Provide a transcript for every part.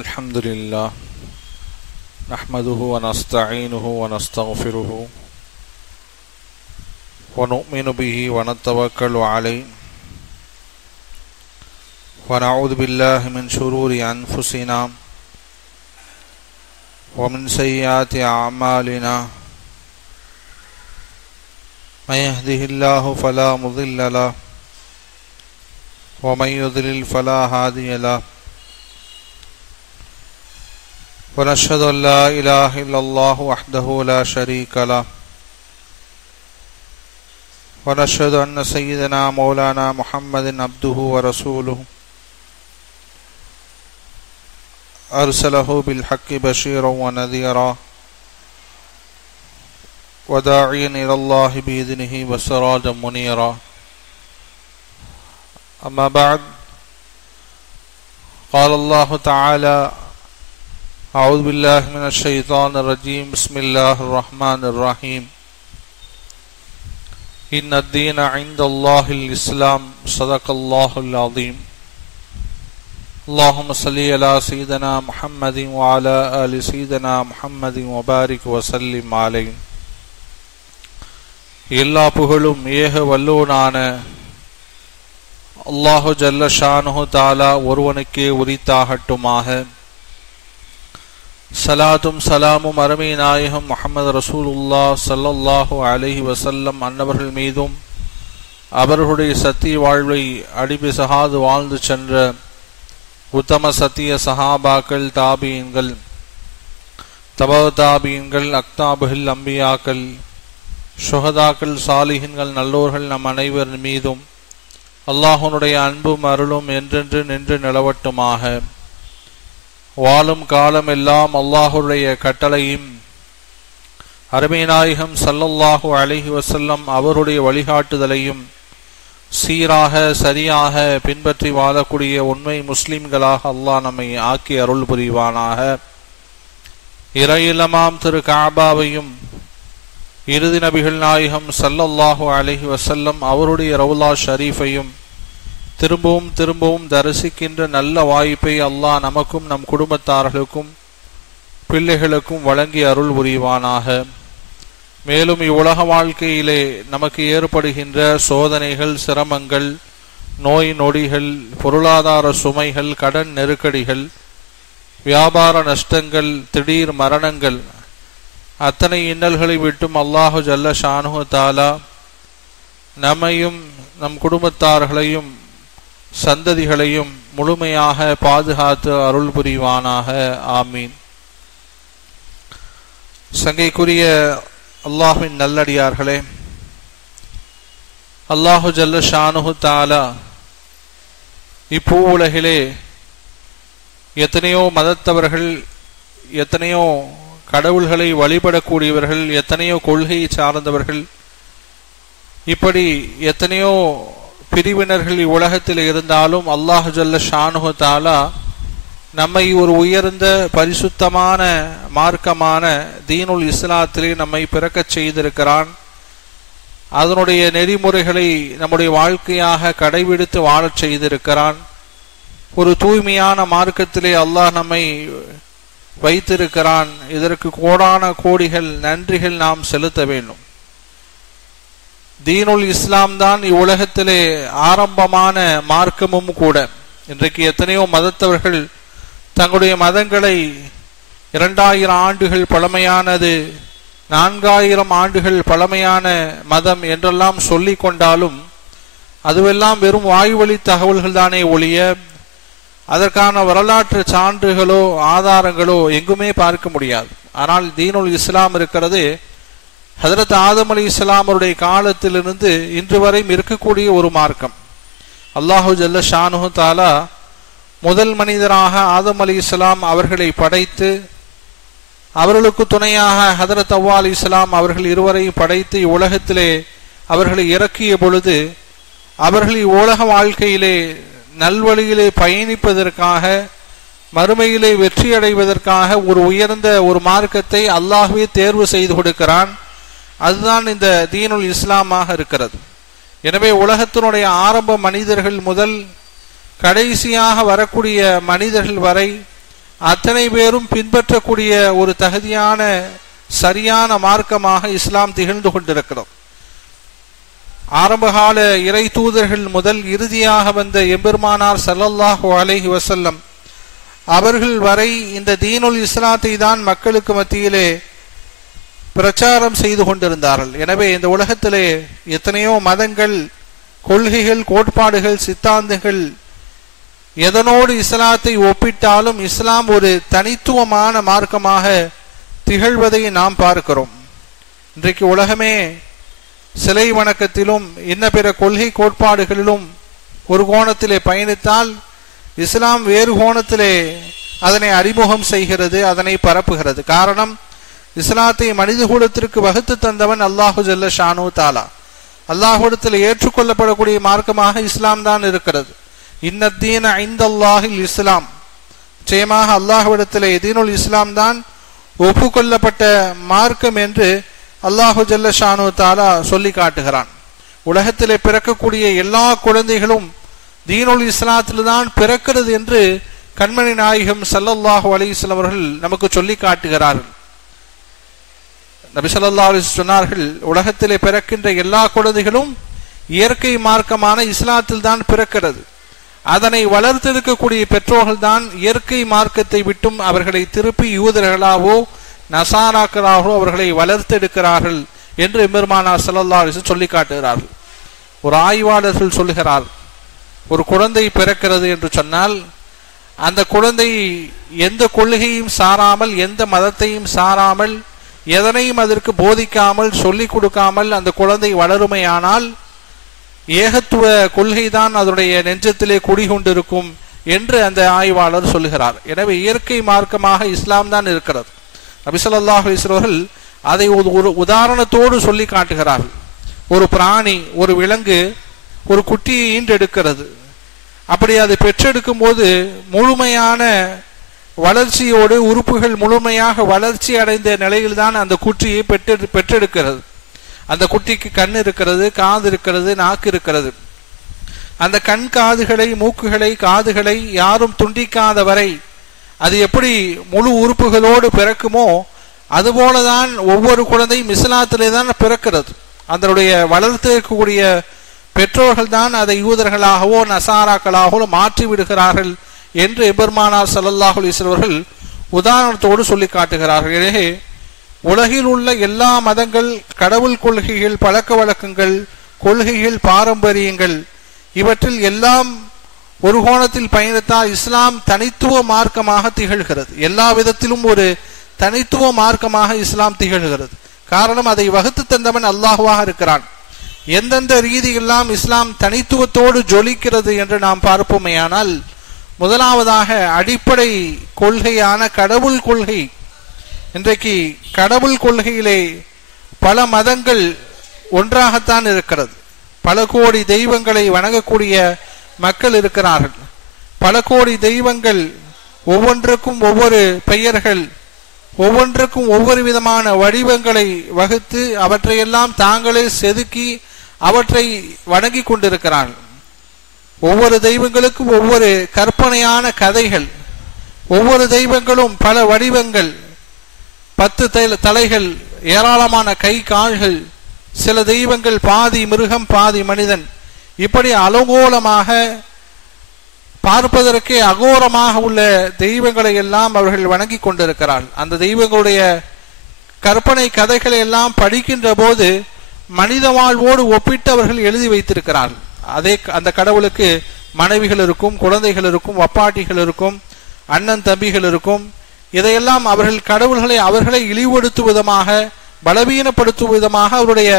الحمد لله نحمده ونستعينه ونستغفره ونؤمن به ونتوكل عليه ونعوذ بالله من شرور أنفسنا ومن سيئات أعمالنا من يهده الله فلا مضل له ومن يضلل فلا هادي له ونشهد أن لا إله إلا الله وحده لا شريك له ونشهد أن سيدنا مولانا محمد عبده ورسوله أرسله بالحق بشيرا ونذيرا وداعيا إلى الله بإذنه وسراجا منيرا أما بعد قال الله تعالى أعوذ بالله من الشيطان الرجيم بسم الله الرحمن الرحيم إن الدين عند الله الإسلام صدق الله العظيم اللهم صل على سيدنا محمد وعلى آل سيدنا محمد وبارك وسلم عليه. எல்லா புகழும் ஏக வல்லோனான அல்லாஹு ஜல்ல ஷானுஹு தஆலா ஒருவனுக்கே உரித்தாகட்டுமாக. சலாத்தும் சலாமும் அருமை நாயகம் முஹம்மது ரசூலுல்லாஹ் ஸல்லல்லாஹு அலைஹி வஸல்லம் அன்னவர்கள் மீதும் அவர்களுடைய சத்திய வாழ்வை அடிபிசகாது வாழ்ந்து சென்ற உத்தம சத்திய சஹாபாக்கள், தாபீன்கள், தபஅ தாபீன்கள், அக்தாபுல் அம்பியாக்கள், ஷுஹதாக்கள், சாலிஹின்கள், நல்லோர்கள் நம் அனைவர் மீதும் அல்லாஹ்வுடைய அன்பும் அருளும் என்றென்று நின்று நிலவட்டுமாக. வாழும் காலம் எல்லாம் அல்லாஹுடைய கட்டளையும் அருமை நாயகம் ஸல்லல்லாஹு அலைஹி வஸல்லம் அவருடைய வழிகாட்டுதலையும் சீராக சரியாக பின்பற்றி வாழக்கூடிய உண்மை முஸ்லிம்களாக அல்லாஹ் நம்மை ஆக்கி அருள் புரிவானாக. இறையிலமாம் திரு காபாவையும் இறுதி நபிகள் நாயகம் ஸல்லல்லாஹு அலைஹி வஸல்லம் அவருடைய ரவுலா ஷரீஃபையும் திரும்பவும் திரும்பவும் தரிசிக்கின்ற நல்ல வாய்ப்பை அல்லாஹ் நமக்கும் நம் குடும்பத்தார்களுக்கும் பிள்ளைகளுக்கும் வழங்கி அருள் புரிவானாக. மேலும் இவ்வுலக வாழ்க்கையிலே நமக்கு ஏற்படுகின்ற சோதனைகள், சிரமங்கள், நோய் நொடிகள், பொருளாதார சுமைகள், கடன் நெருக்கடிகள், வியாபார நஷ்டங்கள், திடீர் மரணங்கள், அத்தனை இன்னல்களை விட்டும் அல்லாஹு ஜல்ல ஷானுஹு தஆலா நம்மையும் நம் குடும்பத்தார்களையும் சந்ததிகளையும் முழுமையாக பாதுகாத்து அருள் புரிவானாக. ஆமீன். சங்கைக்குரிய அல்லாஹ்வின் நல்லடியார்களே, அல்லாஹு ஜல்ல ஷானுஹு தஆலா இப்பூ உலகிலே எத்தனையோ மதத்தவர்கள், எத்தனையோ கடவுள்களை வழிபடக்கூடியவர்கள், எத்தனையோ கொள்கையை சார்ந்தவர்கள், இப்படி எத்தனையோ பிரிவினர்கள் இவ்வுலகத்தில் இருந்தாலும் அல்லாஹு ஜல்ல ஷானுஹு தஆலா நம்மை ஒரு உயர்ந்த பரிசுத்தமான மார்க்கமான தீனுல் இஸ்லாத்திலே நம்மை பிறக்கச் செய்திருக்கிறான். அதனுடைய நெறிமுறைகளை நம்முடைய வாழ்க்கையாக கடைபிடித்து வாழச் செய்திருக்கிறான். ஒரு தூய்மையான மார்க்கத்திலே அல்லாஹ் நம்மை வைத்திருக்கிறான். இதற்கு கோடான கோடிகள் நன்றிகள் நாம் செலுத்த வேண்டும். தீனுல் இஸ்லாம் தான் இவ்வுலகத்திலே ஆரம்பமான மார்க்கமும் கூட. இன்றைக்கு எத்தனையோ மதத்தவர்கள் தங்களுடைய மதங்களை 2000 ஆண்டுகள் பழமையானது, 4000 ஆண்டுகள் பழமையான மதம் என்றெல்லாம் சொல்லிக் கொண்டாலும் அதுவெல்லாம் வெறும் வாய்வழி தகவல்கள் தானே ஒழிய அதற்கான வரலாற்று சான்றுகளோ ஆதாரங்களோ எங்குமே பார்க்க முடியாது. ஆனால் தீனுல் இஸ்லாம் இருக்கிறது ஹஜ்ரத் ஆதம் அலைஹிஸ்ஸலாம் அவருடைய காலத்திலிருந்து இன்று வரை இருக்கக்கூடிய ஒரு மார்க்கம். அல்லாஹு ஜல்ல ஷானுஹு தஆலா முதல் மனிதராக ஆதம் அலைஹிஸ்ஸலாம் அவர்களை படைத்து அவர்களுக்கு துணையாக ஹஜ்ரத் ஹவ்வா அலைஹிஸ்ஸலாம் அவர்கள் இருவரையும் படைத்து உலகத்திலே அவர்களை இறக்கிய பொழுது அவர்கள் உலக வாழ்க்கையிலே நல்வழியிலே பயணிப்பதற்காக, மறுமையிலே வெற்றி அடைவதற்காக ஒரு உயர்ந்த ஒரு மார்க்கத்தை அல்லாஹ்வே தேர்வு செய்து கொடுக்கிறான். அதுதான் இந்த தீனுல் இஸ்லாமாக இருக்கிறது. எனவே உலகத்தினுடைய ஆரம்ப மனிதர்கள் முதல் கடைசியாக வரக்கூடிய மனிதர்கள் வரை அத்தனை பேரும் பின்பற்றக்கூடிய ஒரு தகுதியான சரியான மார்க்கமாக இஸ்லாம் திகழ்ந்து கொண்டிருக்கிறது. ஆரம்பகால இறை தூதர்கள் முதல் இறுதியாக வந்த எம்பெருமானார் ஸல்லல்லாஹு அலைஹி வஸல்லம் அவர்கள் வரை இந்த தீனுல் இஸ்லாத்தை தான் மக்களுக்கு மத்தியிலே பிரச்சாரம் செய்து கொண்டிருந்தார்கள். எனவே இந்த உலகத்திலே எத்தனையோ மதங்கள், கொள்கைகள், கோட்பாடுகள், சித்தாந்தங்கள் எதனோடு இஸ்லாத்தை ஒப்பிட்டாலும் இஸ்லாம் ஒரு தனித்துவமான மார்க்கமாக திகழ்வதை நாம் பார்க்கிறோம். இன்றைக்கு உலகமே சிலை வணக்கத்திலும் இன்ன பிற கொள்கை கோட்பாடுகளிலும் ஒரு கோணத்திலே பயணித்தால், இஸ்லாம் வேறு கோணத்திலே அதனை அறிமுகம் செய்கிறது, அதனை பரப்புகிறது. காரணம், இஸ்லாத்தை மனித குலத்திற்கு வகுத்து தந்தவன் அல்லாஹு ஜல்ல ஷானு தாலா. அல்லாஹ்விடத்தில் ஏற்றுக்கொள்ளப்படக்கூடிய மார்க்கமாக இஸ்லாம் தான் இருக்கிறது. இன்னத்தீன இந்தல்லாஹில் இஸ்லாம், நிச்சயமாக அல்லாஹ்விடத்திலே தீனுல் இஸ்லாம் தான் ஒப்புக்கொள்ளப்பட்ட மார்க்கம் என்று அல்லாஹு ஜல்ல ஷானு தாலா சொல்லி காட்டுகிறான். உலகத்திலே பிறக்கக்கூடிய எல்லா குழந்தைகளும் தீனுல் இஸ்லாத்தில் தான் பிறக்கிறது என்று கண்மணி நாயகம் ஸல்லல்லாஹு அலைஹி வஸல்லம் அவர்கள் நமக்கு சொல்லி காட்டுகிறார்கள். நபி ஸல்லல்லாஹு அலைஹி வஸல்லம் சொன்னார்கள், உலகத்திலே பிறக்கின்ற எல்லா குழந்தைகளும் இயற்கை மார்க்கமான இஸ்லாத்தில் தான் பிறக்கிறது. அதனை வளர்த்தெடுக்கக்கூடிய பெற்றோர்கள் தான் இயற்கை மார்க்கத்தை விட்டும் அவர்களை திருப்பி யூதர்களாவோ நசாராக்களாகவோ அவர்களை வளர்த்தெடுக்கிறார்கள் என்று எம்பெருமானார் ஸல்லல்லாஹு அலைஹி வஸல்லம் சொல்லி காட்டுகிறார்கள். ஒரு ஆய்வாளர்கள் சொல்லுகிறார், ஒரு குழந்தை பிறக்கிறது என்று சொன்னால் அந்த குழந்தை எந்த கொள்கையும் சாராமல், எந்த மதத்தையும் சாராமல், எதனையும் அதற்கு போதிக்காமல், சொல்லிக் கொடுக்காமல் அந்த குழந்தை வளருமையானால் ஏகத்துவ கொள்கைதான் அதனுடைய நெஞ்சத்திலே குடிகொண்டிருக்கும் என்று அந்த ஆய்வாளர் சொல்லுகிறார். எனவே இயற்கை மார்க்கமாக இஸ்லாம் தான் இருக்கிறது. நபி ஸல்லல்லாஹு அலைஹி வஸல்லம் அவர்கள் அதை ஒரு உதாரணத்தோடு சொல்லி காட்டுகிறார்கள். ஒரு பிராணி, ஒரு விலங்கு ஒரு குட்டியை ஈண்டெடுக்கிறது. அப்படி அதை பெற்றெடுக்கும் போது முழுமையான வளர்ச்சியோடு உறுப்புகள் முழுமையாக வளர்ச்சி அடைந்த நிலையில்தான் அந்த குட்டியை பெற்றெடுக்கிறது. அந்த குட்டிக்கு கண் இருக்கிறது, காது இருக்கிறது, நாக்கு இருக்கிறது. அந்த கண் காதுகளை, மூக்குகளை, காதுகளை யாரும் துண்டிக்காத வரை அது எப்படி முழு உறுப்புகளோடு பிறக்குமோ அதுபோலதான் ஒவ்வொரு குழந்தையும் இஸ்லாத்திலே தான் பிறக்கிறது. அதனுடைய வளர்த்திருக்கக்கூடிய பெற்றோர்கள் தான் அதை யூதர்களாகவோ நசாராக்களாகவோ மாற்றி விடுகிறார்கள் என்று எபெருமானார் ஸல்லல்லாஹு அலைஹி வஸல்லம் அவர்கள் உதாரணத்தோடு சொல்லி காட்டுகிறார்கள். எனவே உலகில் உள்ள எல்லா மதங்கள், கடவுள் கொள்கைகள், பழக்க வழக்கங்கள், கொள்கைகள், பாரம்பரியங்கள் இவற்றில் எல்லாம் ஒரு கோணத்தில் பயணித்தால் இஸ்லாம் தனித்துவ மார்க்கமாக திகழ்கிறது. எல்லா விதத்திலும் ஒரு தனித்துவ மார்க்கமாக இஸ்லாம் திகழ்கிறது. காரணம், அதை வகுத்து தந்தவன் அல்லாஹ்வாக இருக்கிறான். எந்தெந்த ரீதியெல்லாம் இஸ்லாம் தனித்துவத்தோடு ஜொலிக்கிறது என்று நாம் பார்ப்போமேயானால், முதலாவதாக அடிப்படை கொள்கையான கடவுள் கொள்கை. இன்றைக்கு கடவுள் கொள்கையிலே பல மதங்கள் ஒன்றாகத்தான் இருக்கிறது. பல கோடி தெய்வங்களை வணங்கக்கூடிய மக்கள் இருக்கிறார்கள். பல கோடி தெய்வங்கள், ஒவ்வொன்றுக்கும் ஒவ்வொரு பெயர்கள், ஒவ்வொன்றுக்கும் ஒவ்வொரு விதமான வடிவங்களை வகுத்து அவற்றையெல்லாம் தாங்களே செதுக்கி அவற்றை வணங்கி கொண்டிருக்கிறார்கள். ஒவ்வொரு தெய்வங்களுக்கும் ஒவ்வொரு கற்பனையான கதைகள், ஒவ்வொரு தெய்வங்களும் பல வடிவங்கள், 10 தலைகள், ஏராளமான கை கால்கள், சில தெய்வங்கள் பாதி மிருகம் பாதி மனிதன், இப்படி அலங்கோலமாக பார்ப்பதற்கே அகோரமாக உள்ள தெய்வங்களை எல்லாம் அவர்கள் வணங்கி கொண்டிருக்கிறார்கள். அந்த தெய்வங்களுடைய கற்பனை கதைகளை எல்லாம் படிக்கின்ற போது மனித வாழ்வோடு ஒப்பிட்டு அவர்கள் எழுதி வைத்திருக்கிறார்கள். அந்த கடவுளுக்கு மனைவிகள் இருக்கும், குழந்தைகள் இருக்கும், வப்பாட்டிகள் இருக்கும், அண்ணன் தம்பிகள் இருக்கும். இதையெல்லாம் அவர்கள் கடவுள்களை அவர்களை இழிவுபடுத்தும் விதமாக, பலவீனப்படுத்தும் விதமாக அவருடைய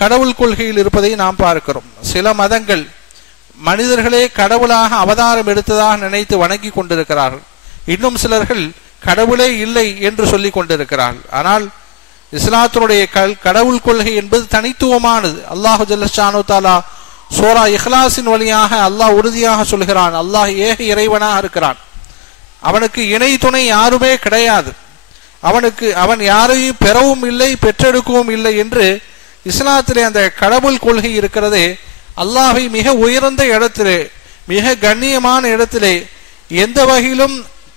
கடவுள் கொள்கையில் இருப்பதை நாம் பார்க்கிறோம். சில மதங்கள் மனிதர்களே கடவுளாக அவதாரம் எடுத்ததாக நினைத்து வணங்கி கொண்டிருக்கிறார்கள். இன்னும் சிலர்கள் கடவுளே இல்லை என்று சொல்லிக் கொண்டிருக்கிறார்கள். ஆனால் இஸ்லாத்தினுடைய கடவுள் கொள்கை என்பது தனித்துவமானது. அல்லாஹு ஜல்ல ஷானு தாலா சூரா இஹ்லாஸின் வழியாக அல்லாஹ் உறுதியாக சொல்கிறான், அல்லாஹ் ஏக இறைவனாக இருக்கிறான். அவனுக்கு இணை துணை யாருமே கிடையாது. அவன் யாரையும் பெறவும் இல்லை, பெற்றெடுக்கவும் இல்லை என்று இஸ்லாத்திலே அந்த கடவுள் கொள்கை இருக்கிறதே, அல்லாஹை மிக உயர்ந்த இடத்திலே, மிக கண்ணியமான இடத்திலே, எந்த வகையிலும்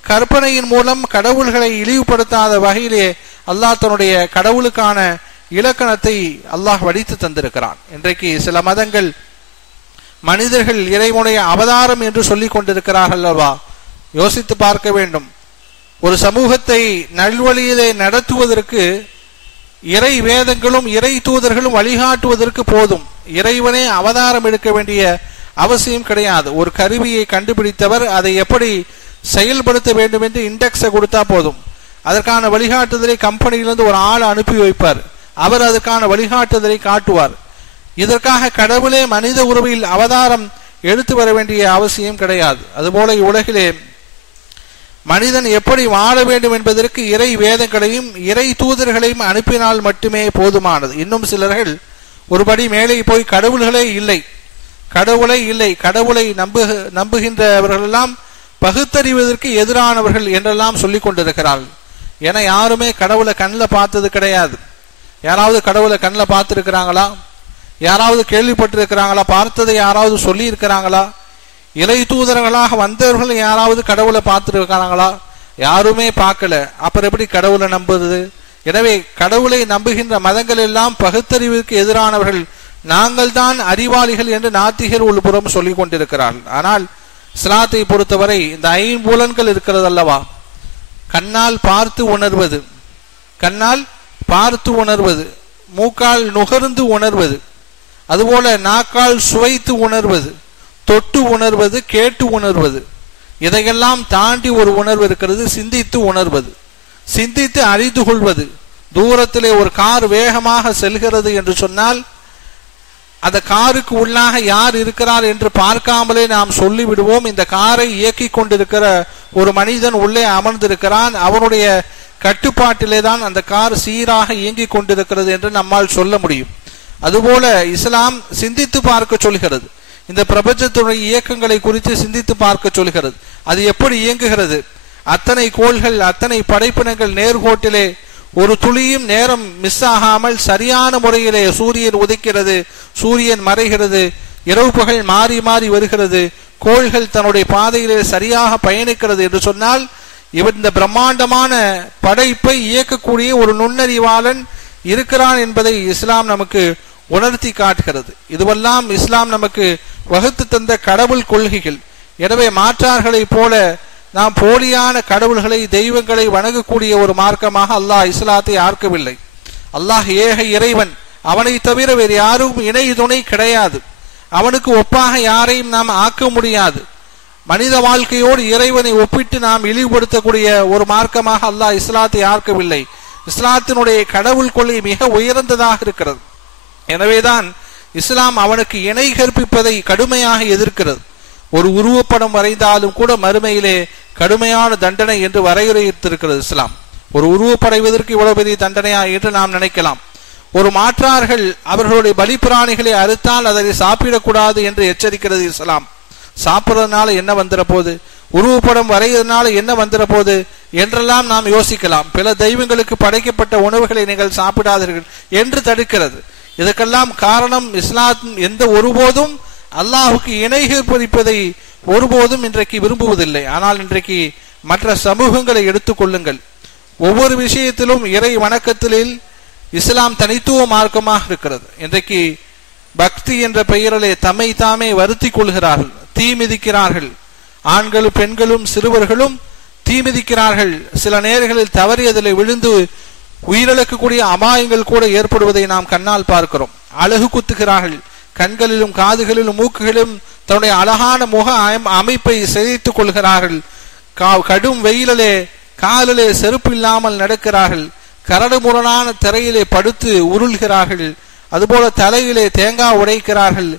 கற்பனையின் மூலம் கடவுள்களை இழிவுபடுத்தாத வகையிலே அல்லாஹ் தன்னுடைய கடவுளுக்கான இலக்கணத்தை அல்லாஹ் வடித்து தந்திருக்கிறான். இன்றைக்கு சில மதங்கள் மனிதர்கள் இறைவனுடைய அவதாரம் என்று சொல்லிக் கொண்டிருக்கிறார்கள் அல்லவா? யோசித்து பார்க்க வேண்டும். ஒரு சமூகத்தை நல்வழியிலே நடத்துவதற்கு இறை வேதங்களும் இறை தூதர்களும் வழிகாட்டுவதற்கு போதும். இறைவனே அவதாரம் எடுக்க வேண்டிய அவசியம் கிடையாது. ஒரு கருவியை கண்டுபிடித்தவர் அதை எப்படி செயல்படுத்த வேண்டும் என்று இண்டெக்ஸை கொடுத்தா போதும். அதற்கான வழிகாட்டுதலை கம்பெனியிலிருந்து ஒரு ஆள் அனுப்பி வைப்பார். அவர் அதற்கான வழிகாட்டுதலை காட்டுவார். இதற்காக கடவுளே மனித உருவில் அவதாரம் எடுத்து வர வேண்டிய அவசியம் கிடையாது. அதுபோல உலகிலே மனிதன் எப்படி வாழ வேண்டும் என்பதற்கு இறை வேதங்களையும் இறை தூதர்களையும் அனுப்பினால் மட்டுமே போதுமானது. இன்னும் சிலர்கள் ஒருபடி மேலே போய் கடவுளை இல்லை கடவுளை நம்புகின்றவர்களெல்லாம் பகுத்தறிவதற்கு எதிரானவர்கள் என்றெல்லாம் சொல்லிக் கொண்டிருக்கிறார்கள். ஏன்னா யாருமே கடவுளை கண்ணில் பார்த்தது கிடையாது. யாராவது கடவுளை கண்ணில் பார்த்துருக்கிறாங்களா? யாராவது கேள்விப்பட்டிருக்கிறாங்களா? பார்த்ததை யாராவது சொல்லி இருக்கிறாங்களா? இறை தூதர்களாக வந்தவர்கள் யாராவது கடவுளை பார்த்துருக்கிறாங்களா? யாருமே பார்க்கல. அப்புறம் எப்படி கடவுளை நம்புறது? எனவே கடவுளை நம்புகின்ற மதங்கள் எல்லாம் பகுத்தறிவுக்கு எதிரானவர்கள், நாங்கள் தான் அறிவாளிகள் என்று நாத்திகர் உள்புறம் சொல்லிக் கொண்டிருக்கிறார்கள். ஆனால் இஸ்லாத்தை பொறுத்தவரை இந்த ஐம்புலன்கள் இருக்கிறது அல்லவா? கண்ணால் பார்த்து உணர்வது, மூக்கால் நுகர்ந்து உணர்வது, அதுபோல நாக்கால் சுவைத்து உணர்வது, தொட்டு உணர்வது, கேட்டு உணர்வது, இதையெல்லாம் தாண்டி ஒரு உணர்வு இருக்கிறது, சிந்தித்து உணர்வது, சிந்தித்து அறிந்து கொள்வது. தூரத்திலே ஒரு கார் வேகமாக செல்கிறது என்று சொன்னால் அந்த காருக்கு உள்ளாக யார் இருக்கிறார் என்று பார்க்காமலே நாம் சொல்லிவிடுவோம், இந்த காரை இயக்கி கொண்டிருக்கிற ஒரு மனிதன் உள்ளே அமர்ந்திருக்கிறான், அவனுடைய கட்டுப்பாட்டிலே தான் அந்த கார் சீராக இயங்கிக் கொண்டிருக்கிறது என்று நம்மால் சொல்ல முடியும். அதுபோல இஸ்லாம் சிந்தித்து பார்க்க சொல்கிறது. இந்த பிரபஞ்சத்துடைய இயக்கங்களை குறித்து சிந்தித்து பார்க்க சொல்கிறது. அது எப்படி இயங்குகிறது? அத்தனை கோள்கள், அத்தனை படைப்பினங்கள் நேர்கோட்டிலே ஒரு துளியும் நேரம் மிஸ் ஆகாமல் சரியான முறையிலே சூரியன் உதிக்கிறது, சூரியன் மறைகிறது, இரவு பகல் மாறி மாறி வருகிறது, கோள்கள் தன்னுடைய பாதையிலே சரியாக பயணிக்கிறது என்று சொன்னால் இந்த பிரம்மாண்டமான படைப்பை இயக்கக்கூடிய ஒரு நுண்ணறிவாளன் இருக்கிறான் என்பதை இஸ்லாம் நமக்கு உணர்த்தி காட்டுகிறது. இதுவெல்லாம் இஸ்லாம் நமக்கு வகுத்து தந்த கடவுள் கொள்கைகள். எனவே மாற்றார்களை போல நாம் போலியான கடவுள்களை, தெய்வங்களை வணங்கக்கூடிய ஒரு மார்க்கமாக அல்லாஹ் இஸ்லாத்தை ஆர்க்கவில்லை. அல்லாஹ் ஏக இறைவன், அவனை தவிர வேறு யாரும் இணை துணை கிடையாது. அவனுக்கு ஒப்பாக யாரையும் நாம் ஆக்க முடியாது. மனித வாழ்க்கையோடு இறைவனை ஒப்பிட்டு நாம் இழிவுபடுத்தக்கூடிய ஒரு மார்க்கமாக அல்லாஹ் இஸ்லாத்தை ஆர்க்கவில்லை. இஸ்லாத்தினுடைய கடவுள் கொள்கை மிக உயர்ந்ததாக இருக்கிறது. எனவேதான் இஸ்லாம் அவனுக்கு இணை கற்பிப்பதை கடுமையாக எதிர்க்கிறது. ஒரு உருவப்படம் வரைந்தாலும் கூட மறுமையிலே கடுமையான தண்டனை என்று வரையறுத்திருக்கிறது இஸ்லாம். ஒரு உருவப்படைவதற்கு இவ்வளவு பெரிய தண்டனையா என்று நாம் நினைக்கலாம். ஒரு மாற்றார்கள் அவர்களுடைய பலிப்பிராணிகளை அறுத்தால் அதை சாப்பிடக்கூடாது என்று எச்சரிக்கிறது இஸ்லாம். சாப்பிட்றதுனால என்ன வந்துட போது, உருவப்படம் வரைகிறதுனால என்ன வந்துட போது என்றெல்லாம் நாம் யோசிக்கலாம். பல தெய்வங்களுக்கு படைக்கப்பட்ட உணவுகளை நீங்கள் சாப்பிடாதீர்கள் என்று தடுக்கிறது. இதற்கெல்லாம் காரணம் இஸ்லாம் எந்த ஒருபோதும் அல்லாஹுக்கு இணை கற்பிப்பதை ஒருபோதும் இன்றைக்கு விரும்புவதில்லை. ஆனால் இன்றைக்கு மற்ற சமூகங்களை எடுத்துக்கொள்ளுங்கள், ஒவ்வொரு விஷயத்திலும் இறை வணக்கத்திலில் இஸ்லாம் தனித்துவ மார்க்கமாக இருக்கிறது. இன்றைக்கு பக்தி என்ற பெயரிலே தம்மை தாமே வருத்தி கொள்கிறார்கள், தீ மிதிக்கிறார்கள். ஆண்களும் பெண்களும் சிறுவர்களும் தீ மிதிக்கிறார்கள். சில நேரங்களில் தவறியதில் விழுந்து உயிரிழக்கக்கூடிய அபாயங்கள் கூட ஏற்படுவதை நாம் கண்ணால் பார்க்கிறோம். அழகு குத்துகிறார்கள். கண்களிலும் காதுகளிலும் மூக்குகளிலும் தன்னுடைய அழகான முக அமைப்பை சிதைத்துக் கொள்கிறார்கள். கடும் வெயிலிலே காலிலே செருப்பு இல்லாமல் நடக்கிறார்கள். கரடு முரணான திரையிலே படுத்து உருள்கிறார்கள். அதுபோல தலையிலே தேங்காய் உடைக்கிறார்கள்.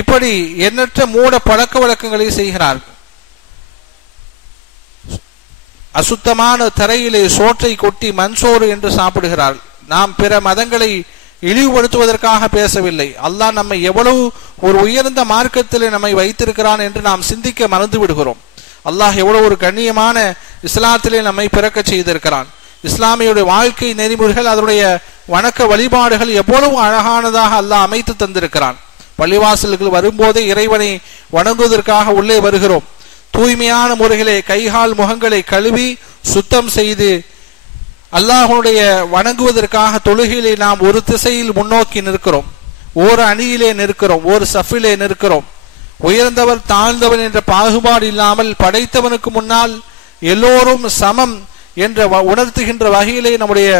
இப்படி எண்ணற்ற மூட பழக்க வழக்கங்களை செய்கிறார்கள். அசுத்தமான தரையிலே சோற்றை கொட்டி மண்சோறு என்று சாப்பிடுகிறார்கள். நாம் பிற மதங்களை இழிவுபடுத்துவதற்காக பேசவில்லை. அல்லாஹ் நம்மை எவ்வளவு ஒரு உயர்ந்த மார்க்கத்திலே நம்மை வைத்திருக்கிறான் என்று நாம் சிந்திக்க மறந்து விடுகிறோம். அல்லாஹ் எவ்வளவு ஒரு கண்ணியமான இஸ்லாத்திலே நம்மை பிறக்க செய்திருக்கிறான். இஸ்லாமியுடைய வாழ்க்கை நெறிமுறைகள், அதனுடைய வணக்க வழிபாடுகள் எவ்வளவு அழகானதாக அல்லாஹ் அமைத்து தந்திருக்கிறான். பள்ளிவாசல்கள் வரும்போதே இறைவனை வணங்குவதற்காக உள்ளே வருகிறோம். தூய்மையான முறைகளை கைகால் முகங்களை கழுவி சுத்தம் செய்து அல்லாஹ்வுடைய வணங்குவதற்காக தொழுகையிலே நாம் ஒரு திசையில் முன்னோக்கி நிற்கிறோம், ஒரு அணியிலே நிற்கிறோம், ஒரு சஃபிலே நிற்கிறோம். உயர்ந்தவர் தாழ்ந்தவன் என்ற பாகுபாடு இல்லாமல் படைத்தவனுக்கு முன்னால் எல்லோரும் சமம் என்ற உணர்த்துகின்ற வகையிலே நம்முடைய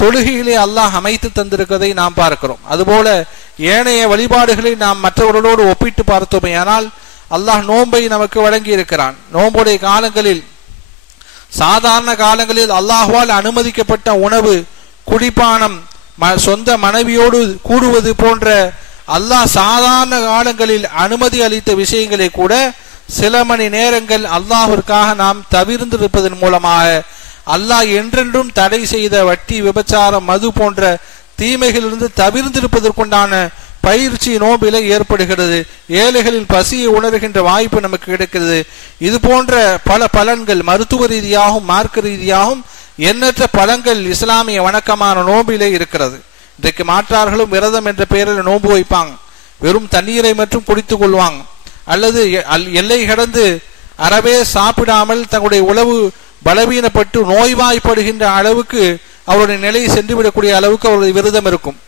தொழுகையிலே அல்லாஹ் அமைத்து தந்திருக்கிறதை நாம் பார்க்கிறோம். அதுபோல ஏனைய வழிபாடுகளை நாம் மற்றவர்களோடு ஒப்பிட்டு பார்த்தோமே ஆனால் அல்லாஹ் நோன்பை நமக்கு வழங்கி இருக்கிறான். நோன்புடைய காலங்களில், சாதாரண காலங்களில் அல்லாஹ்வால் அனுமதிக்கப்பட்ட உணவு, குடிப்பானம், சொந்த மனைவியோடு கூடுவது போன்ற அல்லாஹ் சாதாரண காலங்களில் அனுமதி அளித்த விஷயங்களை கூட சில மணி நேரங்கள் அல்லாஹ்விற்காக நாம் தவிர்ந்திருப்பதன் மூலமாக அல்லாஹ் என்றென்றும் தடை செய்த வட்டி, விபச்சாரம், மது போன்ற தீமைகளிலிருந்து தவிர்ந்திருப்பதற்குண்டான பயிற்சி நோம்பிலே ஏற்படுகிறது. ஏழைகளின் பசியை உணர்கின்ற வாய்ப்பு நமக்கு கிடைக்கிறது. இது போன்ற பல பலன்கள் மருத்துவ ரீதியாகவும் மார்க்க ரீதியாகவும் எண்ணற்ற பலன்கள் இஸ்லாமிய வணக்கமான நோம்பிலே இருக்கிறது. இன்றைக்கு மாற்றார்களும் விரதம் என்ற பெயரில் நோன்பு வைப்பாங்க, வெறும் தண்ணீரை மட்டும் குடித்துக் கொள்வாங்க, அல்லது எல்லை கடந்து அறவே சாப்பிடாமல் தங்களுடைய உணவு பலவீனப்பட்டு நோய்வாய்ப்படுகின்ற அளவுக்கு அவருடைய நிலை சென்றுவிடக்கூடிய அளவுக்கு அவருடைய விரதம் இருக்கும்.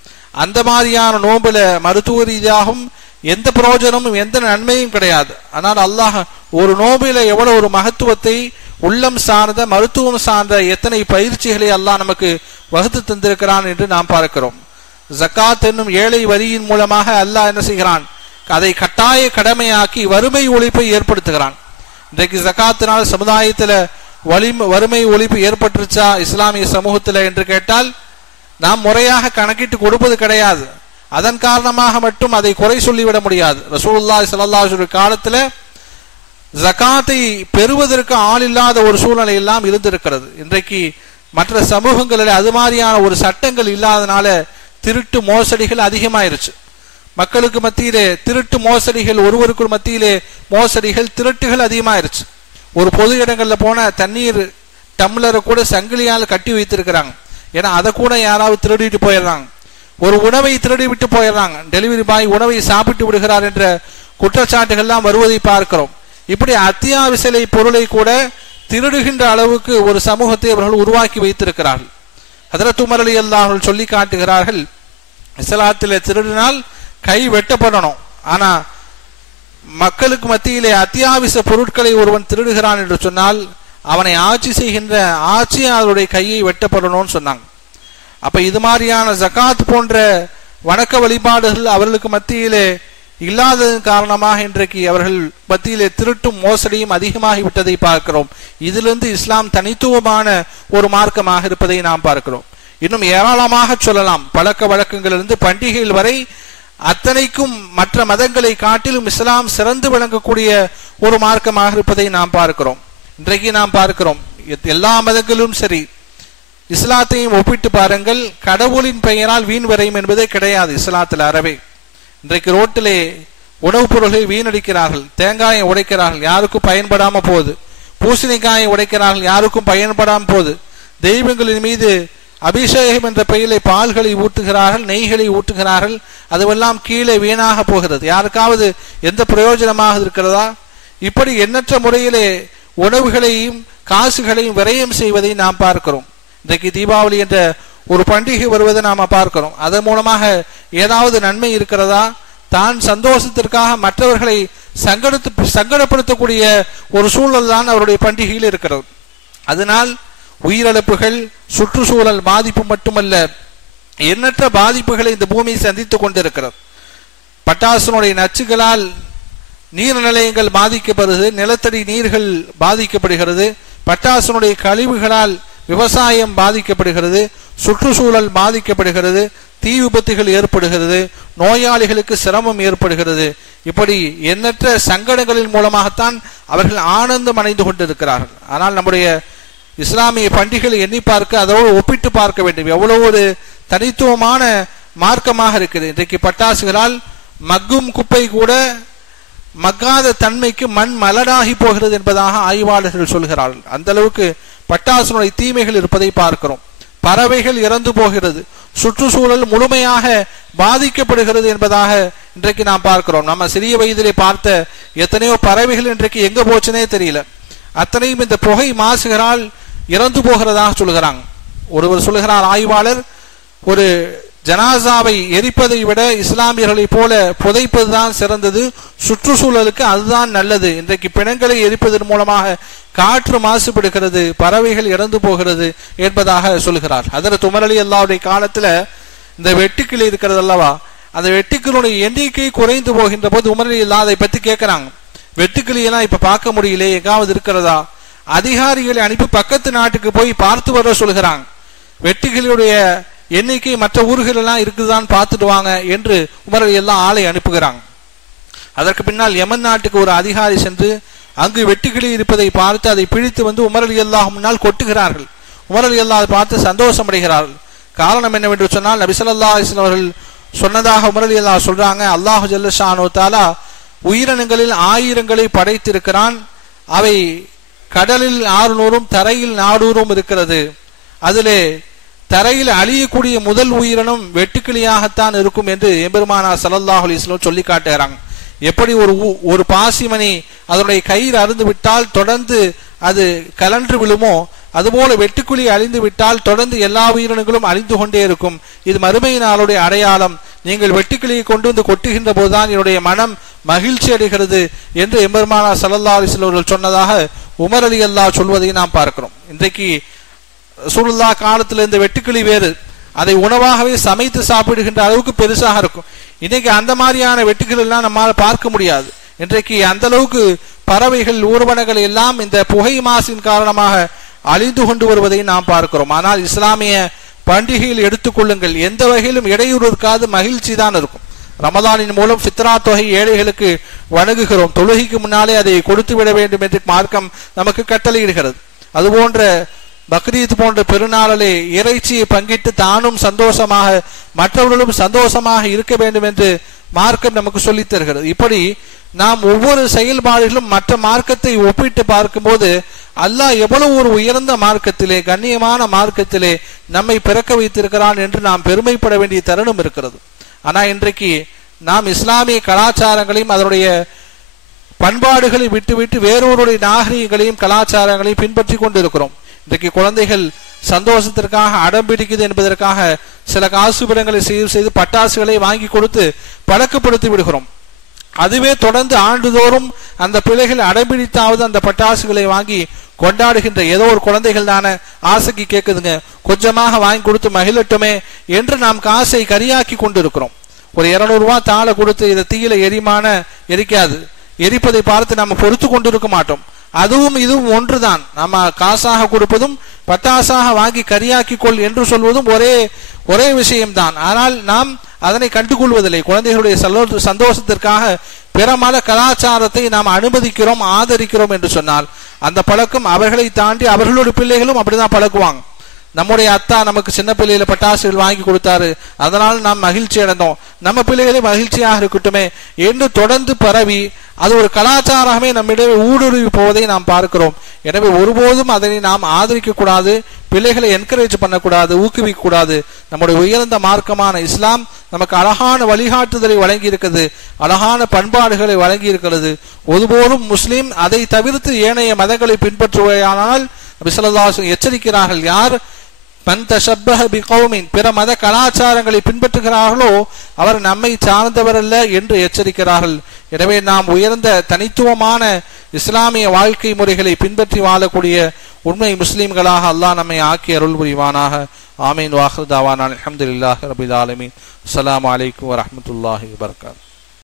அந்த மாதிரியான நோன்புல மருத்துவ ரீதியாகவும் எந்த பிரயோஜனமும் எந்த நன்மையும் கிடையாது. ஆனால் அல்லாஹ் ஒரு நோம்பில எவ்வளவு ஒரு மகத்துவத்தை, உள்ளம் சார்ந்த மருத்துவம் சார்ந்த எத்தனை பயிற்சிகளை அல்லாஹ் நமக்கு வகுத்து தந்திருக்கிறான் என்று நாம் பார்க்கிறோம். ஜக்காத் என்னும் ஏழை வரியின் மூலமாக அல்லாஹ் என்ன செய்கிறான், அதை கட்டாய கடமையாக்கி வறுமை ஒழிப்பை ஏற்படுத்துகிறான். இன்றைக்கு ஜக்காத்தினால் சமுதாயத்துல வறுமை ஒழிப்பு ஏற்பட்டுருச்சா இஸ்லாமிய சமூகத்தில் என்று கேட்டால் நாம் முறையாக கணக்கிட்டு கொடுப்பது கிடையாது. அதன் காரணமாக மட்டும் அதை குறை சொல்லிவிட முடியாது. ரசூலுல்லாஹி ஸல்லல்லாஹு அலைஹி வஸல்லம் காலத்துல ஜகாத்தை பெறுவதற்கு ஆள் இல்லாத ஒரு சூழ்நிலை எல்லாம் இருந்திருக்கிறது. இன்றைக்கு மற்ற சமூகங்களில் அது மாதிரியான ஒரு சட்டங்கள் இல்லாதனால திருட்டு மோசடிகள் அதிகமாயிருச்சு. மக்களுக்கு மத்தியிலே திருட்டு மோசடிகள், ஒருவருக்கு மத்தியிலே மோசடிகள், திருட்டுகள் அதிகமாயிருச்சு. ஒரு பொது இடங்கள்ல போன தண்ணீர் டம்ளரை கூட சங்கிலியால் கட்டி வைத்திருக்கிறாங்க. ஏன்னா அதை கூட யாராவது திருடிட்டு போயிடுறாங்க. ஒரு உணவை திருடி விட்டு போயிடுறாங்க. டெலிவரி பாய் உணவை சாப்பிட்டு விடுகிறார் என்ற குற்றச்சாட்டுகள்லாம் வருவதை பார்க்கிறோம். இப்படி அத்தியாவசிய பொருளை கூட திருடுகின்ற அளவுக்கு ஒரு சமூகத்தை அவர்கள் உருவாக்கி வைத்திருக்கிறார்கள். ஹதரத் உமர் ரலியல்லாஹு அன்ஹு சொல்லி காட்டுகிறார்கள், இஸ்லாத்தில் திருடினால் கை வெட்டப்படணும். ஆனா மக்களுக்கு மத்தியிலே அத்தியாவசிய பொருட்களை ஒருவன் திருடுகிறான் என்று சொன்னால் அவனை ஆட்சி செய்கின்ற ஆட்சியாளருடைய கையை வெட்டப்படணும்னு சொன்னாங்க. அப்ப இது மாதிரியான ஜகாத் போன்ற வணக்க வழிபாடுகள் அவர்களுக்கு மத்தியிலே இல்லாததன் காரணமாக இன்றைக்கு அவர்கள் மத்தியிலே திருட்டும் மோசடியும் அதிகமாகி விட்டதை பார்க்கிறோம். இதிலிருந்து இஸ்லாம் தனித்துவமான ஒரு மார்க்கமாக இருப்பதை நாம் பார்க்கிறோம். இன்னும் ஏராளமாக சொல்லலாம். பழக்க வழக்கங்களிலிருந்து பண்டிகைகள் வரை அத்தனைக்கும் மற்ற மதங்களை காட்டிலும் இஸ்லாம் சிறந்து விளங்கக்கூடிய ஒரு மார்க்கமாக இருப்பதை நாம் பார்க்கிறோம். இன்றைக்கு நாம் பார்க்கிறோம் எல்லா மதங்களும் சரி, இஸ்லாத்தையும் ஒப்பிட்டு பாருங்கள், கடவுளின் பெயரால் வீண் விரையும் என்பதே கிடையாது இஸ்லாத்தில் அறவே. இன்றைக்கு ரோட்டிலே உணவுப் பொருள்களை வீணடிக்கிறார்கள், தேங்காயை உடைக்கிறார்கள், யாருக்கும் பயன்படாம போகுது, பூசணிக்காயை உடைக்கிறார்கள், யாருக்கும் பயன்படாம போகுது, தெய்வங்களின் மீது அபிஷேகம் என்ற பெயரிலே பால்களை ஊட்டுகிறார்கள், நெய்களை ஊட்டுகிறார்கள், அதுவெல்லாம் கீழே வீணாக போகிறது. யாருக்காவது எந்த பிரயோஜனமாக இருக்கிறதா? இப்படி எண்ணற்ற முறையிலே உணவுகளையும் காசுகளையும் விரயம் செய்வதை நாம் பார்க்கிறோம். இன்றைக்கு தீபாவளி என்ற ஒரு பண்டிகை வருவதை நாம பார்க்கிறோம். அதன் மூலமாக ஏதாவது நன்மை இருக்கிறதா? தான் சந்தோஷத்திற்காக மற்றவர்களை சங்கடப்படுத்தக்கூடிய ஒரு சூழல் தான் அவருடைய பண்டிகையில் இருக்கிறது. அதனால் உயிரிழப்புகள், சுற்றுச்சூழல் பாதிப்பு மட்டுமல்ல, எண்ணற்ற பாதிப்புகளை இந்த பூமி சந்தித்துக் கொண்டிருக்கிறது. பட்டாசுனுடைய நச்சுகளால் நீர்நிலையங்கள் பாதிக்கப்படுகிறது, நிலத்தடி நீர்கள் பாதிக்கப்படுகிறது, பட்டாசுனுடைய கழிவுகளால் விவசாயம் பாதிக்கப்படுகிறது, சுற்றுச்சூழல் பாதிக்கப்படுகிறது, தீ விபத்துகள் ஏற்படுகிறது, நோயாளிகளுக்கு சிரமம் ஏற்படுகிறது. இப்படி எண்ணற்ற சங்கடங்களின் மூலமாகத்தான் அவர்கள் ஆனந்தம் அடைந்து கொண்டிருக்கிறார்கள். ஆனால் நம்முடைய இஸ்லாமிய பண்டிகைகளை எண்ணி பார்க்க, அதோடு ஒப்பிட்டு பார்க்க வேண்டும். எவ்வளவு ஒரு தனித்துவமான மார்க்கமாக இருக்குது. இன்றைக்கு பட்டாசுகளால் மக்கும் குப்பை கூட மக்காத தன்மைக்கு மண் மலடாகி போகிறது என்பதாக ஆய்வாளர்கள் சொல்கிறார்கள். அந்த அளவுக்கு பட்டாசுடைய தீமைகள் இருப்பதை பார்க்கிறோம். பறவைகள் இறந்து போகிறது, சுற்றுச்சூழல் முழுமையாக பாதிக்கப்படுகிறது என்பதாக இன்றைக்கு நாம் பார்க்கிறோம். நம்ம சிறிய வயதிலே பார்த்த எத்தனையோ பறவைகள் இன்றைக்கு எங்க போச்சுனே தெரியல. அத்தனையும் இந்த புகை மாசுகளால் இறந்து போகிறதாக சொல்கிறாங்க. ஒருவர் சொல்கிறார், ஆய்வாளர், ஒரு ஜனாசாவை எரிப்பதை விட இஸ்லாமியர்களை போல புதைப்பதுதான் சிறந்தது, சுற்றுச்சூழலுக்கு அதுதான் நல்லது. இன்றைக்கு பிணங்களை எரிப்பதன் மூலமாக காற்று மாசுபடுகிறது, பறவைகள் இறந்து போகிறது என்பதாக சொல்கிறார். ஹதரத் உமர் ரலியல்லாஹு காலத்துல இந்த வெட்டுக்கிளி இருக்கிறது அல்லவா, அந்த வெட்டுக்கிளுடைய எண்ணிக்கை குறைந்து போகின்ற போது உமர் ரலியல்லாஹு அதை பத்தி கேட்கிறாங்க. வெட்டுக்கிளியெல்லாம் இப்ப பார்க்க முடியல, எங்காவது இருக்கிறதா? அதிகாரிகளை அனுப்பி பக்கத்து நாட்டுக்கு போய் பார்த்து வர சொல்கிறாங்க. வெட்டுக்கிளியுடைய எண்ணிக்கை மற்ற ஊர்கள் எல்லாம் இருக்குதான் பார்த்துட்டு வாங்க என்று உமர் ரலியல்லாஹு ஆளை அனுப்புகிறாங்க. அதற்கு பின்னால் யமன் நாட்டுக்கு ஒரு அதிகாரி சென்று அங்கு வெட்டுக்கிளி இருப்பதை பார்த்து அதை பிடித்து வந்து உமர் ரலியல்லாஹு முன்னால் கொட்டுகிறார்கள். உமர் ரலியல்லாஹு பார்த்து சந்தோஷம் அடைகிறார்கள். காரணம் என்னவென்று சொன்னால், நபி ஸல்லல்லாஹு அலைஹி வஸல்லம் அவர்கள் சொன்னதாக உமர் ரலியல்லாஹு சொல்றாங்க, அல்லாஹ் ஜல்ல ஷானு தஆலா உயிரினங்களில் 1000களை படைத்திருக்கிறான். அவை கடலில் 600 தரையில் 400 இருக்கிறது. அதிலே தரையில் அழியக்கூடிய முதல் உயிரினம் வெட்டுக்கிளியாகத்தான் இருக்கும் என்று எம்பெருமானார் ஸல்லல்லாஹு அலைஹி வஸல்லம் சொல்லி காட்டுகிறாங்க. எப்படி ஒரு பாசிமணி அதனுடைய கயிறு அருந்து விட்டால் தொடர்ந்து அது கலன்று விழுமோ, அதுபோல வெட்டுக்கிளி அழிந்து விட்டால் தொடர்ந்து எல்லா உயிரினங்களும் அழிந்து கொண்டே இருக்கும். இது மறுமை நாளுடைய அடையாளம். நீங்கள் வெட்டுக்கிளியை கொண்டு வந்து கொட்டுகின்ற போதுதான் என்னுடைய மனம் மகிழ்ச்சி அடைகிறது என்று எம்பெருமானார் ஸல்லல்லாஹு அலைஹி வஸல்லம் அவர்கள் சொன்னதாக உமர் ரலியல்லாஹு சொல்வதை நாம் பார்க்கிறோம். இன்றைக்கு ரசூலுல்லாஹ் காலத்தில் இந்த வெட்டுக்கிளி வேறு, அதை உணவாகவே சமைத்து சாப்பிடுகின்ற அளவுக்கு பெருசாக இருக்கும். இன்னைக்கு அந்த மாதிரியான வெட்டுக்கள் எல்லாம் நம்மால் பார்க்க முடியாது. இன்றைக்கு அந்த அளவுக்கு பறவைகள், ஊர்வனங்கள் எல்லாம் இந்த புகை மாசின் காரணமாக அழிந்து கொண்டு வருவதை நாம் பார்க்கிறோம். ஆனால் இஸ்லாமிய பண்டிகையில் எடுத்துக்கொள்ளுங்கள், எந்த வகையிலும் இடையூறு இருக்காது, மகிழ்ச்சி தான் இருக்கும். ரமதானின் மூலம் ஃபித்ரா தொகை ஏழைகளுக்கு வணங்குகிறோம். தொழுகைக்கு முன்னாலே அதை கொடுத்து விட வேண்டும் என்று மார்க்கம் நமக்கு கட்டளையிடுகிறது. அதுபோன்ற பக்ரீத் போன்ற பெருநாளிலே இறைச்சியை பங்கிட்டு தானும் சந்தோஷமாக மற்றவர்களும் சந்தோஷமாக இருக்க வேண்டும் என்று மார்க்கம் நமக்கு சொல்லித் தருகிறது. இப்படி நாம் ஒவ்வொரு செயல்பாடுகளும் மற்ற மார்க்கத்தை ஒப்பிட்டு பார்க்கும்போது அல்லாஹ் எவ்வளவு ஒரு உயர்ந்த மார்க்கத்திலே, கண்ணியமான மார்க்கத்திலே நம்மை பிறக்க வைத்திருக்கிறான் என்று நாம் பெருமைப்பட வேண்டிய தருணம் இருக்கிறது. ஆனா இன்றைக்கு நாம் இஸ்லாமிய கலாச்சாரங்களையும் அதனுடைய பண்பாடுகளை விட்டுவிட்டு வேறொருடைய நாகரிகங்களையும் கலாச்சாரங்களையும் பின்பற்றி கொண்டிருக்கிறோம். இன்றைக்கு குழந்தைகள் சந்தோஷத்திற்காக அடம்பிடிக்குது என்பதற்காக சில காசுபிடங்களை செய்து பட்டாசுகளை வாங்கி கொடுத்து பழக்கப்படுத்தி விடுகிறோம். அதுவே தொடர்ந்து ஆண்டுதோறும் அந்த பிள்ளைகள் அடம்பிடித்தாவது அந்த பட்டாசுகளை வாங்கி கொண்டாடுகின்ற ஏதோ ஒரு குழந்தைகள் தானே ஆசைக்கு கேட்குதுங்க, கொஞ்சமாக வாங்கி கொடுத்து மகிழட்டுமே என்று நாம் காசை கரியாக்கி கொண்டிருக்கிறோம். ஒரு 200 ரூபாய் தாளை கொடுத்து இதை தீயில எரிக்காது, எரிப்பதை பார்த்து நம்ம பொறுத்து கொண்டிருக்க மாட்டோம். அதுவும் இதுவும் ஒன்றுதான். நம்ம காசாக கொடுப்பதும் பட்டாசாக வாங்கி கரியாக்கி கொள் என்று சொல்வதும் ஒரே விஷயம்தான். ஆனால் நாம் அதனை கண்டுகொள்வதில்லை. குழந்தைகளுடைய சந்தோஷத்திற்காக பிற மத கலாச்சாரத்தை நாம் அனுமதிக்கிறோம், ஆதரிக்கிறோம் என்று சொன்னால் அந்த பழக்கம் அவர்களை தாண்டி அவர்களுடைய பிள்ளைகளும் அப்படிதான் பழக்குவாங்க. நம்முடைய அத்தா நமக்கு சின்ன பிள்ளையில பட்டாசுகள் வாங்கி கொடுத்தாரு, அதனால் நாம் மகிழ்ச்சி அடைந்தோம், நம்ம பிள்ளைகளே மகிழ்ச்சியாக இருக்கட்டுமே என்று தொடர்ந்து பரவி அது ஒரு கலாச்சாரமே நம்மிடையே ஊடுருவி போவதை நாம் பார்க்கிறோம். எனவே ஒருபோதும் அதனை நாம் ஆதரிக்க கூடாது, பிள்ளைகளை என்கரேஜ் பண்ணக்கூடாது, ஊக்குவிக்க கூடாது. நம்முடைய உயர்ந்த மார்க்கமான இஸ்லாம் நமக்கு அழகான வழிகாட்டுதலை வழங்கி இருக்கிறது, அழகான பண்பாடுகளை வழங்கி இருக்கிறது. ஒருபோதும் முஸ்லிம் அதை தவிர்த்து ஏனைய மதங்களை பின்பற்றுவையானால் நபி ஸல்லல்லாஹு அலைஹி வஸல்லம் எச்சரிக்கிறார்கள், யார் மன் தஷப்பஹ பிகௌமின் பிற மத கலாச்சாரங்களை பின்பற்றுகிறார்களோ அவர் நம்மை சார்ந்தவர் அல்ல என்று எச்சரிக்கிறார்கள். எனவே நாம் உயர்ந்த தனித்துவமான இஸ்லாமிய வாழ்க்கை முறைகளை பின்பற்றி வாழக்கூடிய உண்மை முஸ்லிம்களாக அல்லாஹ் நம்மை ஆக்கி அருள் புரிவானாக. ஆமீன். வாஹிர் தாவானா அல்ஹம்துலில்லாஹி ரப்பில் ஆலமீன். அஸ்ஸலாமு அலைக்கும் வரஹ்மத்துல்லாஹி வபரகாத்துஹு.